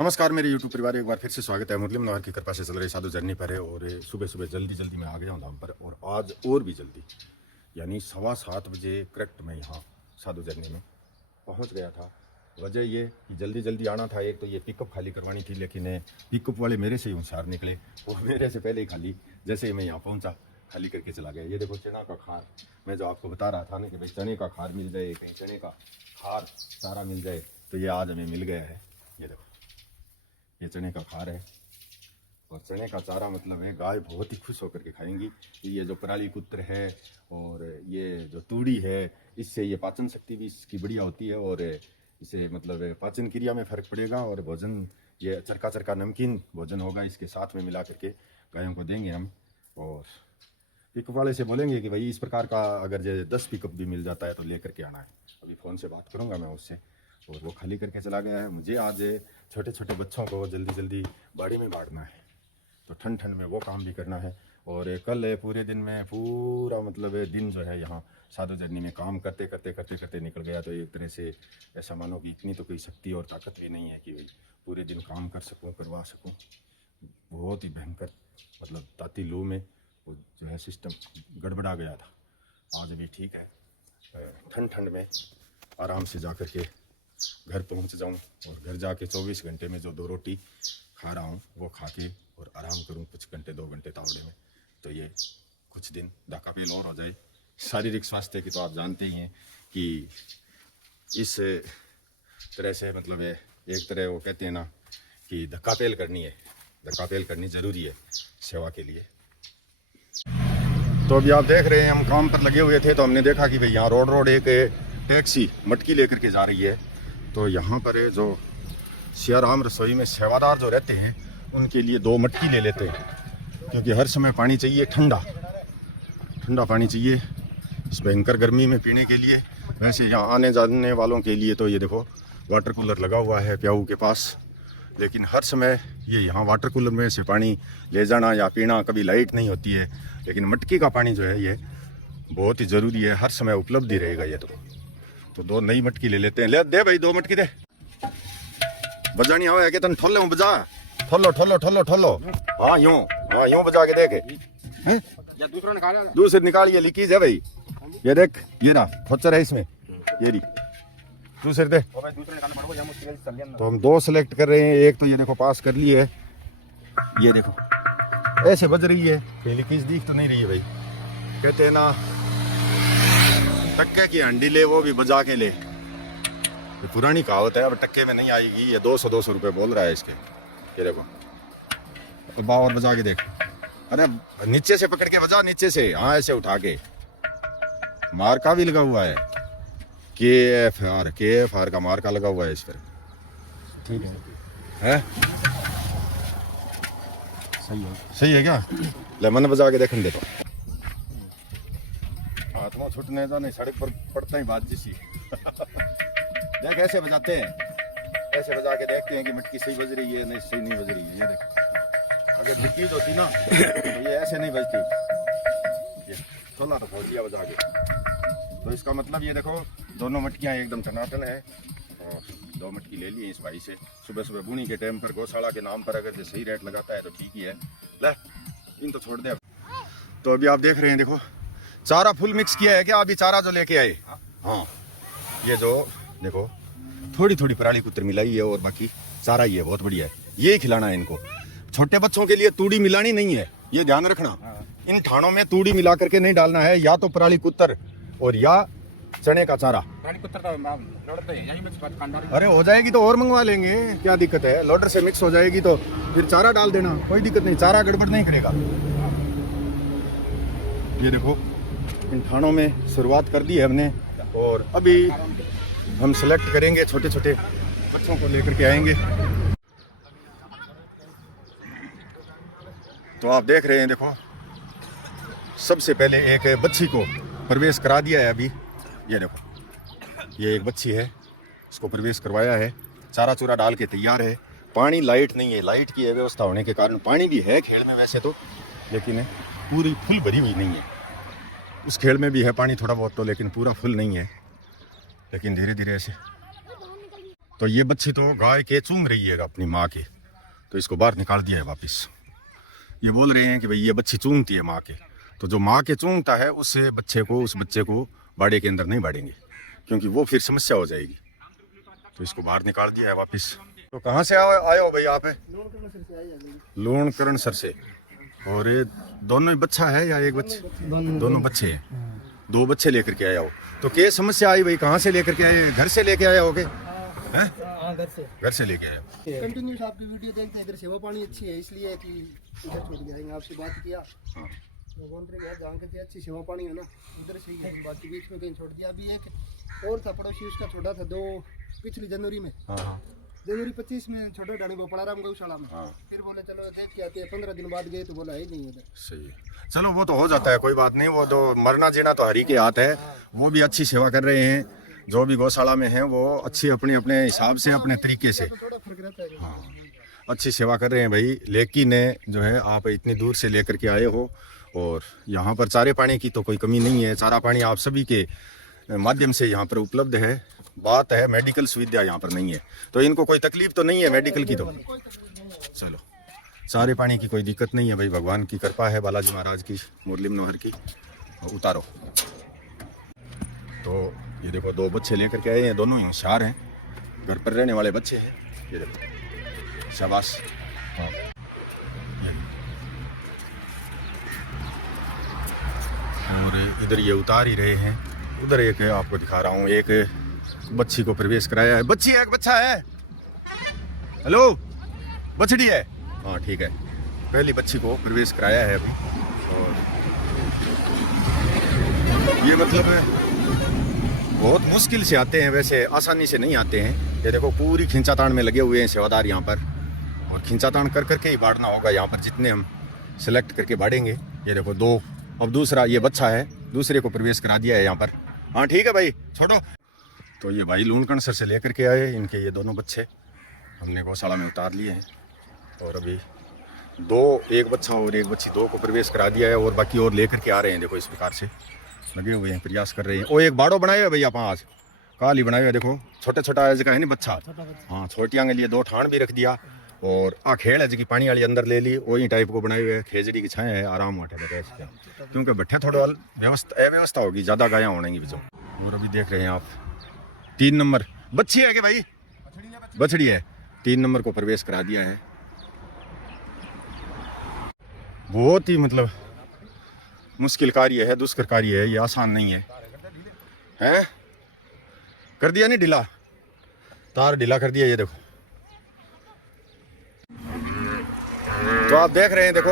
नमस्कार मेरे YouTube परिवार, एक बार फिर से स्वागत है। मुरली मनोहर की कृपा से चल रही साधु जर्नी पर है और सुबह सुबह जल्दी मैं आ गया हूँ धाम पर। और आज और भी जल्दी, यानी 7:15 बजे करेक्ट मैं यहाँ साधु जर्नी में पहुँच गया था। वजह ये कि जल्दी आना था। एक तो ये पिकअप खाली करवानी थी, लेकिन पिकअप वाले मेरे से ही होशियार निकले। वो मेरे से पहले ही खाली, जैसे ही मैं यहाँ पहुँचा खाली करके चला गया। ये देखो चना का खार, मैं जो आपको बता रहा था ना कि भाई चने का खार मिल जाए, कहीं चने का खार सारा मिल जाए, तो ये आज हमें मिल गया है। ये देखो, ये चने का खार है और चने का चारा, मतलब है गाय बहुत ही खुश होकर के खाएंगी। ये जो पराली कुत्र है और ये जो तूड़ी है, इससे ये पाचन शक्ति भी इसकी बढ़िया होती है और इसे मतलब पाचन क्रिया में फ़र्क पड़ेगा। और भोजन ये चरका नमकीन भोजन होगा, इसके साथ में मिला करके गायों को देंगे हम। और पिकअप वाले से बोलेंगे कि भाई इस प्रकार का अगर जो 10 पिकअप भी मिल जाता है तो ले करके आना है। अभी फ़ोन से बात करूँगा मैं उससे, और वो खाली करके चला गया है। मुझे आज छोटे छोटे बच्चों को जल्दी बाड़ी में बांटना है, तो ठंड में वो काम भी करना है। और कल पूरे दिन में पूरा मतलब दिन जो है यहाँ साधु जर्नी में काम करते निकल गया। तो एक तरह से ऐसा मानो कि इतनी तो कोई शक्ति और ताकत भी नहीं है कि भाई पूरे दिन काम कर सकूँ, करवा सकूँ। बहुत ही भयंकर मतलब ताती लू में वो जो है सिस्टम गड़बड़ा गया था। आज भी ठीक है, ठंड में आराम से जा कर के घर पहुंच जाऊं और घर जाके 24 घंटे में जो 2 रोटी खा रहा हूं वो खा के और आराम करूं कुछ घंटे, 2 घंटे तावड़े में। तो ये कुछ दिन धक्का पेल और हो जाए। शारीरिक स्वास्थ्य की तो आप जानते ही हैं कि इस तरह से मतलब एक तरह वो कहते हैं ना कि धक्का पेल करनी ज़रूरी है सेवा के लिए। तो अभी आप देख रहे हैं हम काम पर लगे हुए थे, तो हमने देखा कि भाई यहाँ रोड एक टैक्सी मटकी लेकर के जा रही है। तो यहाँ पर जो सियाराम रसोई में सेवादार जो रहते हैं उनके लिए 2 मटकी ले लेते हैं, क्योंकि हर समय पानी चाहिए, ठंडा पानी चाहिए इस भयंकर गर्मी में पीने के लिए। वैसे यहाँ आने जाने वालों के लिए तो ये देखो वाटर कूलर लगा हुआ है प्याऊ के पास, लेकिन हर समय ये यहाँ वाटर कूलर में से पानी ले जाना या पीना, कभी लाइट नहीं होती है। लेकिन मटकी का पानी जो है ये बहुत ही ज़रूरी है, हर समय उपलब्ध ही रहेगा ये। तो 2 नई मटकी ले लेते हैं। ले दे भाई 2 मटकी दे। बजानी आवे है कि तन ठोले बजा, ठोलो। हाँ यूं बजा के देखे। हैं या दूसरे निकाल, ये लीकेज है भाई। ये देख, ये रहा खोचर है इसमें, ये रही दूसरे दे। तो हम 2 सेलेक्ट कर रहे हैं। एक तो ये देखो पास कर ली है, ये देखो ऐसे बज रही है, कहीं लीकेज दिख तो नहीं रही है भाई। कहते हैं ना टक्के की हंडी ले वो भी बजा के ले, ये पुरानी कहावत है, अब टक्के में नहीं आएगी। ये 200 रुपए बोल रहा है इसके। ये देखो तो और बजा के देख। अरे नीचे से पकड़ के बजा, नीचे से, हाँ ऐसे उठा के। मार्का भी लगा हुआ है, KFR का मार्का लगा हुआ है इस पर। ठीक है सही है क्या? ले मन बजा के देखने दे। तो हाथों छुटने तो नहीं, सड़क पर पड़ता ही बात जिसी। देख ऐसे बजाते हैं, ऐसे बजा के देखते हैं कि मटकी सही बज रही है, नहीं सही नहीं बज रही है। ये देख, अगर लीकेज होती ना तो ये ऐसे नहीं बजती। ये खोला तो खोल दिया बजा के। तो इसका मतलब ये देखो दोनों मटकियाँ एकदम टनाटन है। और 2 मटकी ले ली इस भाई से। सुबह बुनी के टाइम पर गौशाला के नाम पर अगर जो सही रेट लगाता है तो ठीक ही है। ले इन तो छोड़ दे। तो अभी आप देख रहे हैं, देखो चारा फुल मिक्स किया है क्या? अभी चारा जो लेके आए, हाँ ये जो देखो थोड़ी पराली कुत्र मिलाई है और बाकी चारा ही है, बहुत बढ़िया है। ये खिलाना है इनको। छोटे बच्चों के लिए तूड़ी मिलानी नहीं है, ये ध्यान रखना। इन ठाणों में तूड़ी मिला करके नहीं डालना है, या तो पराली कुत्र और या चने का चारा। अरे हो जाएगी तो और मंगवा लेंगे, क्या दिक्कत है? लोडर से मिक्स हो जाएगी तो फिर चारा डाल देना, कोई दिक्कत नहीं, चारा गड़बड़ नहीं करेगा। ये देखो इन ठाणों में शुरुआत कर दी है हमने, और अभी हम सेलेक्ट करेंगे, छोटे बच्चों को लेकर के आएंगे। तो आप देख रहे हैं, देखो सबसे पहले एक बच्ची को प्रवेश करा दिया है अभी। ये देखो ये एक बच्ची है, इसको प्रवेश करवाया है, चारा चूरा डाल के तैयार है। पानी लाइट नहीं है, लाइट की व्यवस्था होने के कारण पानी भी है खेल में वैसे तो, लेकिन पूरी फुल भरी हुई नहीं है। उस खेल में भी है पानी थोड़ा बहुत तो, लेकिन पूरा फुल नहीं है। लेकिन धीरे धीरे ऐसे तो ये बच्ची तो गाय के चूम रही है अपनी माँ के, तो इसको बाहर निकाल दिया है वापस। ये बोल रहे हैं कि भाई ये बच्ची चूमती है माँ के, तो जो माँ के चूमता है उस बच्चे को बाड़े के अंदर नहीं बाड़ेंगे, क्योंकि वो फिर समस्या हो जाएगी। तो इसको बाहर निकाल दिया है वापस। तो कहाँ से आए हो भाई आप? लूणकरण सर से। और ये दोनों ही बच्चा है या एक बच्चे? दोनों बच्चे हैं। 2 बच्चे लेकर के आया हो। तो क्या समस्या आई भाई? कहाँ से लेकर के आए? घर से लेके आया हो के? घर से लेके आए। कंटिन्यूस आपकी वीडियो देखते हैं, इधर सेवा पानी अच्छी है इसलिए कि इधर छोड़ के आएंगे। आपसे बात किया जहाँ के अच्छी सेवा पानी है ना, उधर से ही बाकी बीच में कहीं छोड़ दिया। अभी एक और था पड़ोसी, उसका छोटा था 2 पिछली जनवरी में, जनवरी 25 में छोटा डाणी को पड़ा राम गौशाला में। फिर बोले चलो देख के आते हैं। 15 दिन बाद गए तो बोला है नहीं उधर। सही है, चलो वो तो हो जाता है, कोई बात नहीं। वो तो मरना जीना तो हरी के हाथ है। वो भी अच्छी सेवा कर रहे हैं, जो भी गौशाला में है वो अच्छी अपने अपने हिसाब से अपने तरीके से अच्छी सेवा कर रहे हैं भाई। लेकिन जो है आप इतनी दूर से लेकर के आए हो और यहाँ पर चारे पानी की तो कोई कमी नहीं है। चारा पानी आप सभी के माध्यम से यहाँ पर उपलब्ध है। बात है मेडिकल सुविधा यहाँ पर नहीं है, तो इनको कोई तकलीफ तो नहीं है मेडिकल की। तो चलो, चारे पानी की कोई दिक्कत नहीं है भाई, भगवान की कृपा है, बालाजी महाराज की, मुरली मनोहर की। उतारो। तो ये देखो 2 बच्चे लेकर के आए हैं, दोनों ही होशियार हैं, घर पर रहने वाले बच्चे हैं। ये देखो, शाबाश। हाँ, और इधर ये उतार ही रहे हैं। उधर एक है, आपको दिखा रहा हूँ, एक बच्ची को प्रवेश कराया है। बच्ची है, एक बच्चा है। हेलो, बछड़ी है? हाँ ठीक है, पहली बच्ची को प्रवेश कराया है अभी। और ये मतलब बहुत मुश्किल से आते हैं, वैसे आसानी से नहीं आते हैं। ये देखो पूरी खिंचातान में लगे हुए हैं सेवादार यहाँ पर, और खिंचातान कर करके ही बाढ़ना होगा यहाँ पर, जितने हम सिलेक्ट करके बाढ़ेंगे। ये देखो 2, अब दूसरा ये बच्चा है, दूसरे को प्रवेश करा दिया है यहाँ पर। हाँ ठीक है भाई, छोड़ो। तो ये भाई लूणकरण सर से लेकर के आए, इनके ये दोनों बच्चे हमने गौशाला में उतार लिए हैं। और अभी 2, एक बच्चा और एक बच्ची, 2 को प्रवेश करा दिया है, और बाकी और लेकर के आ रहे हैं। देखो इस प्रकार से लगे हुए हैं, प्रयास कर रहे हैं। ओ एक बाड़ो बनाया है भैया, 5 काली बनाया है। देखो छोटा छोटा है जगह है नहीं बच्चा। हाँ, छोटियाँ के लिए 2 ठाण भी रख दिया। और आ खेल है जी पानी वाली अंदर ले ली, वही टाइप को बनाए हुए है। खेजड़ी की छाया है, आराम उठे बैठे, क्योंकि बैठे थोड़ा अव्यवस्था होगी, ज़्यादा गाया होने की बीचों। और अभी देख रहे हैं आप 3 नंबर बच्ची है कि भाई? बछड़ी है। 3 नंबर को प्रवेश करा दिया है। बहुत ही मतलब मुश्किल कार्य है, दुष्कर कार्य है, ये आसान नहीं है। हैं? कर दिया नहीं ढीला, तार ढीला कर दिया। ये देखो, तो आप देख रहे हैं, देखो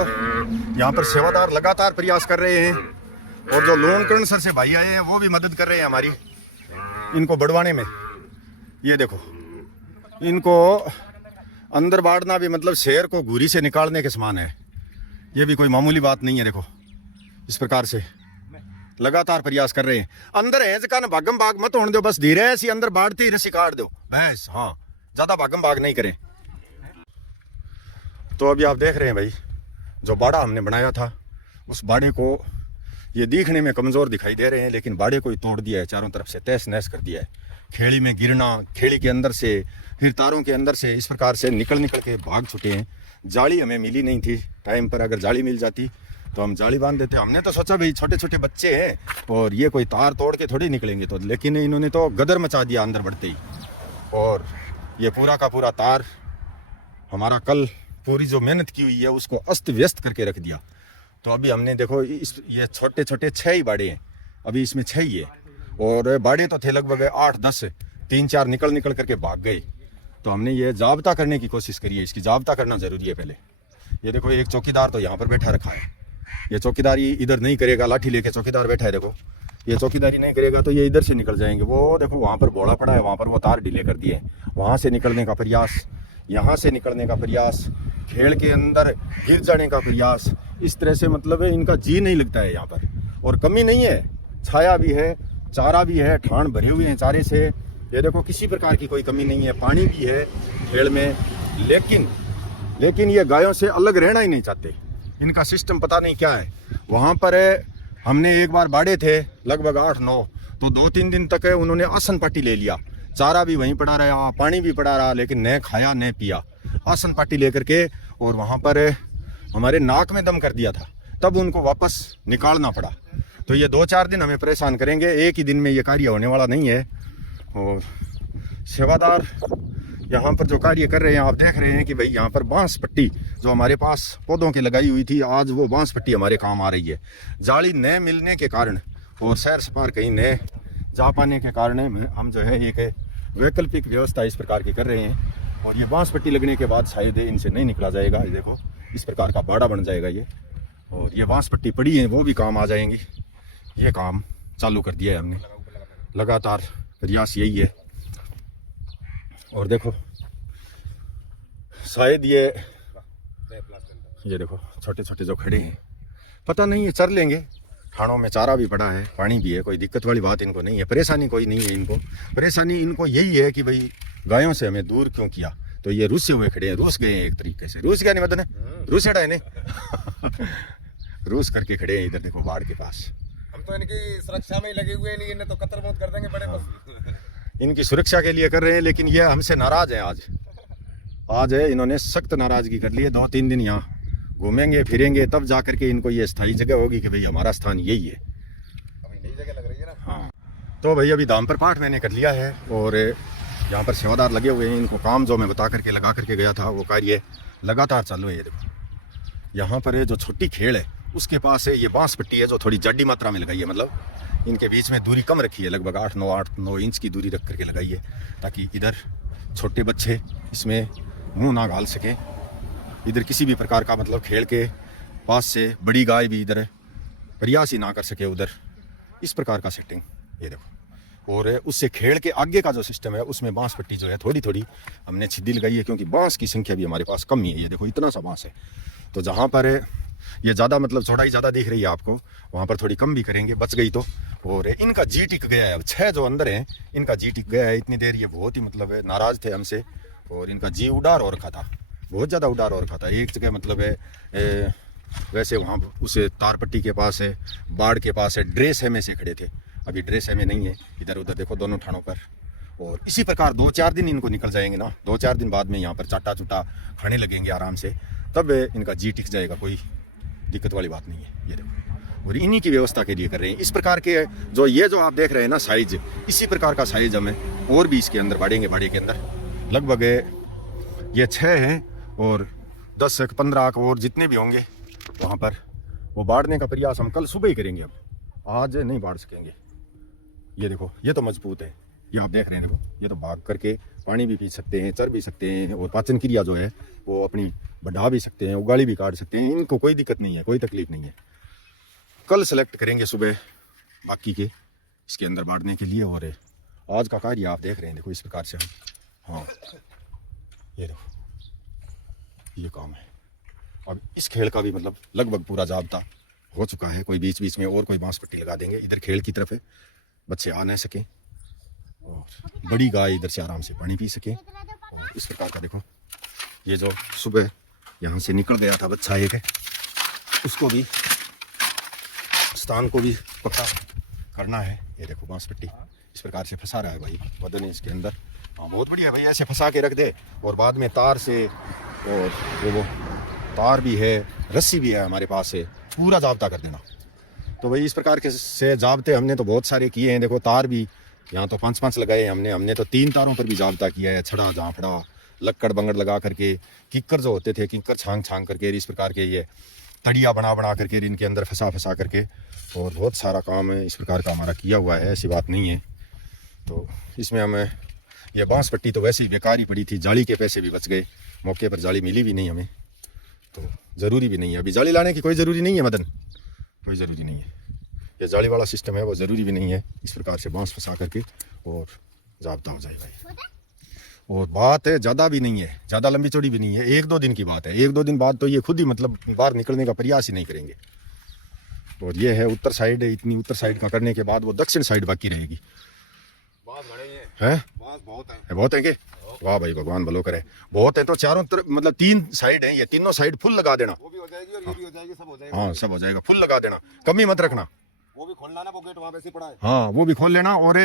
यहाँ पर सेवादार लगातार प्रयास कर रहे हैं, और जो लूणकरण सर से भाई आए हैं वो भी मदद कर रहे हैं हमारी इनको बढ़वाने में। ये देखो, इनको अंदर बाढ़ना भी मतलब शेर को घूरी से निकालने के समान है। ये भी कोई मामूली बात नहीं है। देखो इस प्रकार से लगातार प्रयास कर रहे हैं। अंदर है जका भागम भाग मत होने दो, बस धीरे ऐसी अंदर बाढ़ती ही रस्सी काट दो भैंस। हाँ, ज्यादा भागम भाग नहीं करें। तो अभी आप देख रहे हैं भाई, जो बाड़ा हमने बनाया था, उस बाड़े को ये दिखने में कमज़ोर दिखाई दे रहे हैं, लेकिन बाड़े को ही तोड़ दिया है, चारों तरफ से तहस नहस कर दिया है। खेड़ी में गिरना, खेड़ी के अंदर से, फिर तारों के अंदर से, इस प्रकार से निकल निकल के भाग चुके हैं। जाली हमें मिली नहीं थी टाइम पर, अगर जाली मिल जाती तो हम जाली बांध देते। हमने तो सोचा भाई छोटे छोटे बच्चे हैं और ये कोई तार तोड़ के थोड़ी निकलेंगे, तो लेकिन इन्होंने तो गदर मचा दिया अंदर बढ़ते ही, और ये पूरा का पूरा तार हमारा कल पूरी जो मेहनत की हुई है उसको अस्त व्यस्त करके रख दिया। तो अभी हमने देखो ये छोटे छोटे 6 ही बाड़े हैं, अभी इसमें 6 ही है, और बाड़े तो थे लगभग 8-10, 3-4 निकल निकल करके भाग गए। तो हमने ये जाब्ता करने की कोशिश करी है, इसकी जाब्ता करना जरूरी है पहले। ये देखो एक चौकीदार तो यहाँ पर बैठा रखा है, ये चौकीदारी इधर नहीं करेगा, लाठी लेके चौकीदार बैठा है। देखो ये चौकीदारी नहीं करेगा तो ये इधर से निकल जाएंगे। वो देखो वहाँ पर बोड़ा पड़ा है, वहाँ पर वो तार ढीले कर दिए, वहाँ से निकलने का प्रयास, यहाँ से निकलने का प्रयास, खेल के अंदर गिर जाने का प्रयास। इस तरह से मतलब इनका जी नहीं लगता है यहाँ पर, और कमी नहीं है, छाया भी है, चारा भी है, ठाण भरे हुए हैं चारे से। ये देखो किसी प्रकार की कोई कमी नहीं है, पानी भी है खेल में, लेकिन ये गायों से अलग रहना ही नहीं चाहते। इनका सिस्टम पता नहीं क्या है। वहाँ पर हमने एक बार बाड़े थे लगभग 8-9, तो 2-3 दिन तक उन्होंने आसन पट्टी ले लिया, चारा भी वहीं पड़ा रहा, पानी भी पड़ा रहा, लेकिन न खाया न पिया। आसन पार्टी लेकर के और वहाँ पर हमारे नाक में दम कर दिया था, तब उनको वापस निकालना पड़ा। तो ये 2-4 दिन हमें परेशान करेंगे, एक ही दिन में ये कार्य होने वाला नहीं है। और सेवादार यहाँ पर जो कार्य कर रहे हैं, आप देख रहे हैं कि भाई यहाँ पर बांस पट्टी जो हमारे पास पौधों की लगाई हुई थी, आज वो बांस पट्टी हमारे काम आ रही है। जाली न मिलने के कारण और सैर सपार कहीं न जा पाने के कारण हम जो है एक वैकल्पिक व्यवस्था इस प्रकार की कर रहे हैं। और ये बांस पट्टी लगने के बाद शायद इनसे नहीं निकला जाएगा। ये देखो इस प्रकार का बाड़ा बन जाएगा ये, और ये बांस पट्टी पड़ी है वो भी काम आ जाएंगी। ये काम चालू कर दिया है हमने, लगातार प्रयास यही है। और देखो शायद ये देखो छोटे छोटे जो खड़े हैं, पता नहीं है चर लेंगे। खानों में चारा भी पड़ा है, पानी भी है, कोई दिक्कत वाली बात इनको नहीं है, परेशानी कोई नहीं है इनको। परेशानी इनको यही है कि भाई गायों से हमें दूर क्यों किया। तो ये रूसे हुए खड़े हैं, रूस गए हैं एक तरीके से। रूस क्या नहीं मतलब है, रूसेड़ा है ने रूस करके खड़े हैं इधर देखो बाढ़ के पास। हम तो इनकी सुरक्षा में ही लगे हुए हैं, नहीं इन्हें तो कतर मौत कर देंगे बड़े बस। इनकी सुरक्षा के लिए कर रहे हैं, लेकिन ये हमसे नाराज हैं। आज है इन्होंने सख्त नाराजगी कर ली है। 2-3 दिन यहाँ घूमेंगे फिरेंगे, तब जा करके इनको ये स्थायी जगह होगी कि भाई हमारा स्थान यही है। अभी नई जगह लग रही है ना। हाँ, तो भाई अभी दाम पर पाठ मैंने कर लिया है और यहाँ पर सेवादार लगे हुए हैं। इनको काम जो मैं बता करके लगा करके गया था वो कार्य लगातार चालू है। ये देखो यहाँ पर जो छोटी खेड़ है उसके पास है ये बांस पट्टी है जो थोड़ी जाडी मात्रा में लगाई है, मतलब इनके बीच में दूरी कम रखी है, लगभग 8-9 इंच की दूरी रख करके लगाई है, ताकि इधर छोटे बच्चे इसमें मुंह ना गाल सकें। इधर किसी भी प्रकार का मतलब खेल के पास से बड़ी गाय भी इधर प्रयास ही ना कर सके उधर, इस प्रकार का सेटिंग ये देखो। और उससे खेल के आगे का जो सिस्टम है उसमें बांस पट्टी जो है थोड़ी थोड़ी हमने छिद्दी लगाई है, क्योंकि बांस की संख्या भी हमारे पास कम ही है। ये देखो इतना सा बांस है, तो जहाँ पर ये ज़्यादा मतलब चौड़ाई ज़्यादा दिख रही है आपको, वहाँ पर थोड़ी कम भी करेंगे, बच गई तो। और इनका जी टिक गया है, अब 6 जो अंदर हैं इनका जी टिक गया है। इतनी देर ये बहुत ही मतलब नाराज़ थे हमसे और इनका जी उडार हो रखा था, बहुत ज़्यादा उडार हो रखा था। एक जगह मतलब है वैसे वहाँ उसे तार पट्टी के पास है, बाढ़ के पास है, ड्रेस है में से खड़े थे, अभी ड्रेस है में नहीं है। इधर उधर देखो दोनों ठाणों पर। और इसी प्रकार 2-4 दिन इनको निकल जाएंगे ना, 2-4 दिन बाद में यहाँ पर चाटा चुटा खाने लगेंगे आराम से, तब इनका जी टिक जाएगा, कोई दिक्कत वाली बात नहीं है। ये देखो, और इन्हीं की व्यवस्था के लिए कर रहे हैं। इस प्रकार के जो ये जो आप देख रहे हैं ना साइज, इसी प्रकार का साइज हमें और भी इसके अंदर बाढ़ेंगे। बाड़े के अंदर लगभग ये 6 हैं और 10-15 और जितने भी होंगे वहाँ पर वो बाढ़ने का प्रयास हम कल सुबह ही करेंगे। अब आज नहीं बाढ़ सकेंगे। ये देखो ये तो मजबूत है, ये आप देख रहे हैं, देखो ये तो भाग करके पानी भी पी सकते हैं, चर भी सकते हैं, और पाचन क्रिया जो है वो अपनी बढ़ा भी सकते हैं, उगाली भी काट सकते हैं। इनको कोई दिक्कत नहीं है, कोई तकलीफ नहीं है। कल सेलेक्ट करेंगे सुबह बाकी के इसके अंदर बाढ़ने के लिए। और आज का कार्य आप देख रहे हैं, देखो इस प्रकार से हम, हाँ ये देखो ये काम है। अब इस खेल का भी मतलब लगभग पूरा जाब्ता हो चुका है। कोई बीच बीच में और कोई बांस पट्टी लगा देंगे, इधर खेल की तरफ है, बच्चे आ नहीं सकें और बड़ी गाय इधर से आराम से पानी पी सकें। और इस प्रकार का देखो ये जो सुबह यहाँ से निकल गया था बच्चा एक, उसको भी स्थान को भी पक्का करना है। ये देखो बांस पट्टी इस प्रकार से फंसा रहा है भाई वदन इसके अंदर। हाँ बहुत बढ़िया भाई, ऐसे फंसा के रख दे और बाद में तार से, और वो तार भी है, रस्सी भी है हमारे पास से, पूरा जाब्ता कर देना। तो भाई इस प्रकार के से जाब्ते हमने तो बहुत सारे किए हैं। देखो तार भी यहाँ तो 5-5 लगाए हमने तो 3 तारों पर भी जाब्ता किया है, छड़ा जाफड़ा लक्कड़ बंगड़ लगा करके, किक्कर जो होते थे किक्कर छांग करके, इस प्रकार के ये तड़िया बना करके इनके अंदर फंसा करके, और बहुत सारा काम है इस प्रकार का हमारा किया हुआ है, ऐसी बात नहीं है। तो इसमें हमें ये बांस पट्टी तो वैसे ही बेकार ही पड़ी थी, जाली के पैसे भी बच गए, मौके पर जाली मिली भी नहीं हमें, तो ज़रूरी भी नहीं है अभी जाली लाने की, कोई ज़रूरी नहीं है मदन, कोई ज़रूरी नहीं है। ये जाली वाला सिस्टम है वो ज़रूरी भी नहीं है। इस प्रकार से बांस फंसा करके और जाब्ता हो जाएगा। और बात है ज़्यादा भी नहीं है, ज़्यादा लंबी चौड़ी भी नहीं है, 1-2 दिन की बात है। 1-2 दिन बाद तो ये खुद ही मतलब बाहर निकलने का प्रयास ही नहीं करेंगे। और ये है उत्तर साइड, इतनी उत्तर साइड का करने के बाद वो दक्षिण साइड बाकी रहेगी। बहुत है के? वाह भाई भगवान भलो करे, बहुत है। तो चारों तरफ मतलब 3 साइड है, ये तीनों साइड फुल लगा देना। वो भी हो जाएगी और ये भी हो जाएगी, सब हो जाएगा। हाँ सब हो जाएगा, फुल लगा देना, कमी मत रखना। वो भी खोलना ना, वो गेट वहाँ वैसे ही पड़ा है। हाँ वो भी खोल लेना। और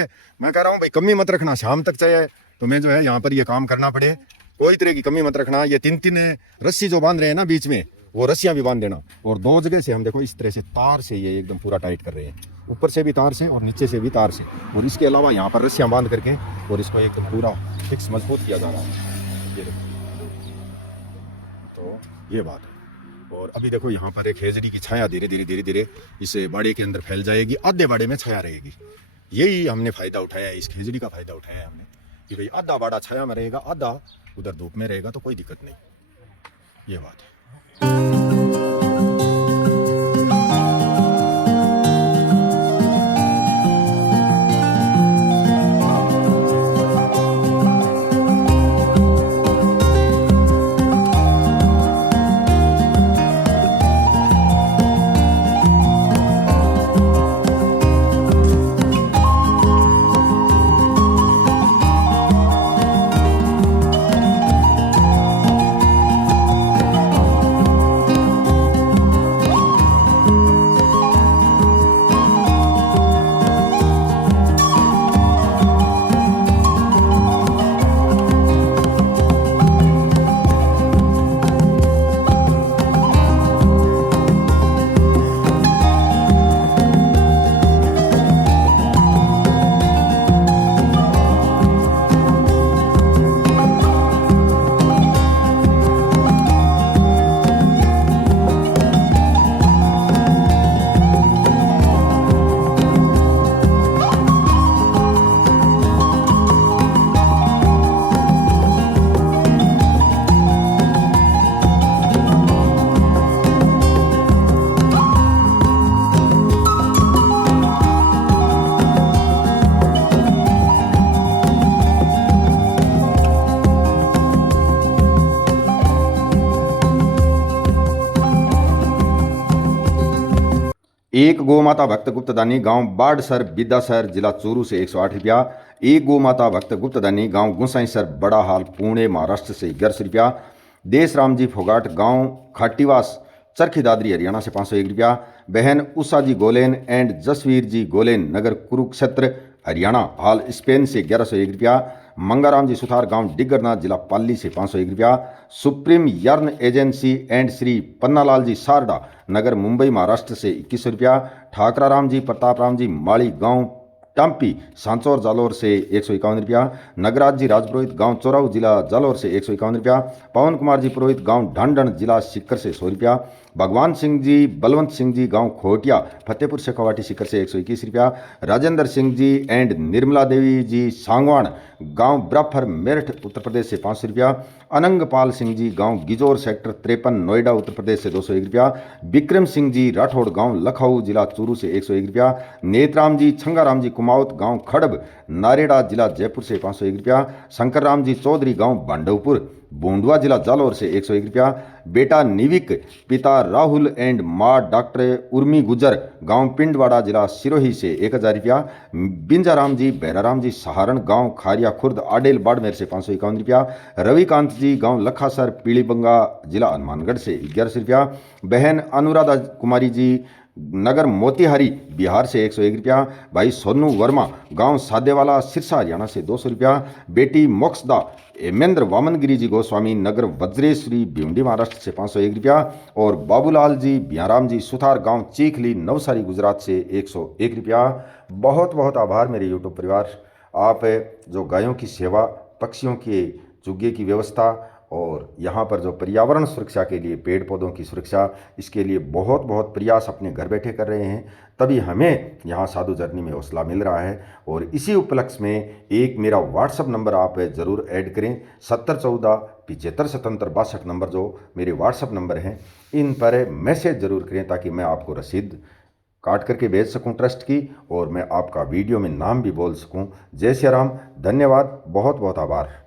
मैं कह रहा हूँ भाई कमी मत रखना, शाम तक चाहिए तो मैं जो है यहाँ पर ये काम करना पड़े, कोई तरह की कमी मत रखना। ये 3-3 रस्सी जो बांध रहे हैं ना बीच में, वो रस्सियाँ भी बांध देना। और 2 जगह से हम देखो इस तरह से तार से ये एकदम पूरा टाइट कर रहे हैं, ऊपर से भी तार से और नीचे से भी तार से। और इसके अलावा यहाँ पर रस्सियाँ बांध करके और इसको एकदम पूरा फिक्स मजबूत किया जा रहा है। ये देखो, तो ये बात है। और अभी देखो यहाँ पर एक खेजड़ी की छाया धीरे धीरे इस बाड़े के अंदर फैल जाएगी, आधे बाड़े में छाया रहेगी। यही हमने फायदा उठाया है, इस खेजड़ी का फायदा उठाया है हमने कि भाई आधा बाड़ा छाया में रहेगा, आधा उधर धूप में रहेगा, तो कोई दिक्कत नहीं। ये बात है। एक गौ माता भक्त गुप्तदानी गांव बाड़सर बिद्दासर जिला चूरू से 108 रुपया। एक गौ माता भक्त गुप्तदानी गांव गुसाईसर बड़ा हाल पुणे महाराष्ट्र से 1100 रुपया। देश राम जी फोगाट गांव खाटीवास चरखी दादरी हरियाणा से 501 रुपया। बहन उषा जी गोलेन एंड जसवीर जी गोलेन नगर कुरुक्षेत्र हरियाणा हाल स्पेन से 1101 रुपया। मंगाराम जी सुथार गांव डिग्गरनाथ जिला पाली से 501 रुपया। Supreme yarn agency and Shri Pannalal ji Sarda Nagar Mumbai Maharashtra से 2100 रुपया। ठाकरा राम जी प्रताप राम जी माड़ी गांव टाम्पी सांचौर जालौर से 151 रुपया। नगराज जी राजपुरोहित गांव चौराऊ जिला जालौर से 151 रुपया। पवन कुमार जी पुरोहित गांव ढांडन जिला सीकर से 100 रुपया। भगवान सिंह जी बलवंत सिंह जी गांव खोटिया फतेहपुर शेखावाटी सीकर से 121 रुपया। राजेंद्र सिंह जी एंड निर्मला देवी जी सांगवान गांव ब्राफर मेरठ उत्तर प्रदेश से 500 रुपया। अनंगपाल सिंह जी गांव गिजोर सेक्टर 53 नोएडा उत्तर प्रदेश से 201 रुपया। विक्रम सिंह जी राठौड़ गांव लखाऊ जिला चूरू से 101 रुपया। नेतराम जी छंगाराम जी कुमाऊत गांव खड़ब नारेड़ा जिला जयपुर से 501 रुपया। शंकर राम जी चौधरी गांव बांडवपुर बोंडवा जिला जालौर से 101 रुपया। बेटा निविक पिता राहुल एंड माँ डॉक्टर उर्मी गुजर गांव पिंडवाड़ा जिला सिरोही से 1000 रुपया। बिंजाराम जी बैराराम जी सहारण गांव खारिया खुर्द आडेल बाड़मेर से 551 रुपया। रविकांत जी गांव लखासर पीलीबंगा जिला हनुमानगढ़ से 1100 रुपया। बहन अनुराधा कुमारी जी नगर मोतिहारी बिहार से 101 रुपया। भाई सोनू वर्मा गांव सादेवाला सिरसा हरियाणा से 200 रुपया। बेटी मोक्षदा हेमेंद्र वामनगिरी जी गोस्वामी नगर वज्रेश्वरी भिवंडी महाराष्ट्र से 501 रुपया। और बाबूलाल जी बियाराम जी सुथार गांव चीखली नवसारी गुजरात से 101 रुपया। बहुत बहुत आभार मेरे यूट्यूब परिवार, आप जो गायों की सेवा, पक्षियों के चुग्गे की व्यवस्था और यहाँ पर जो पर्यावरण सुरक्षा के लिए पेड़ पौधों की सुरक्षा, इसके लिए बहुत बहुत प्रयास अपने घर बैठे कर रहे हैं, तभी हमें यहाँ साधु जर्नी में हौसला मिल रहा है। और इसी उपलक्ष्य में एक मेरा व्हाट्सअप नंबर आप ज़रूर ऐड करें, 7014 75 77 62 नंबर जो मेरे व्हाट्सअप नंबर हैं, इन पर मैसेज ज़रूर करें ताकि मैं आपको रसीद काट करके भेज सकूं ट्रस्ट की, और मैं आपका वीडियो में नाम भी बोल सकूं। जय श्री राम, धन्यवाद, बहुत बहुत आभार।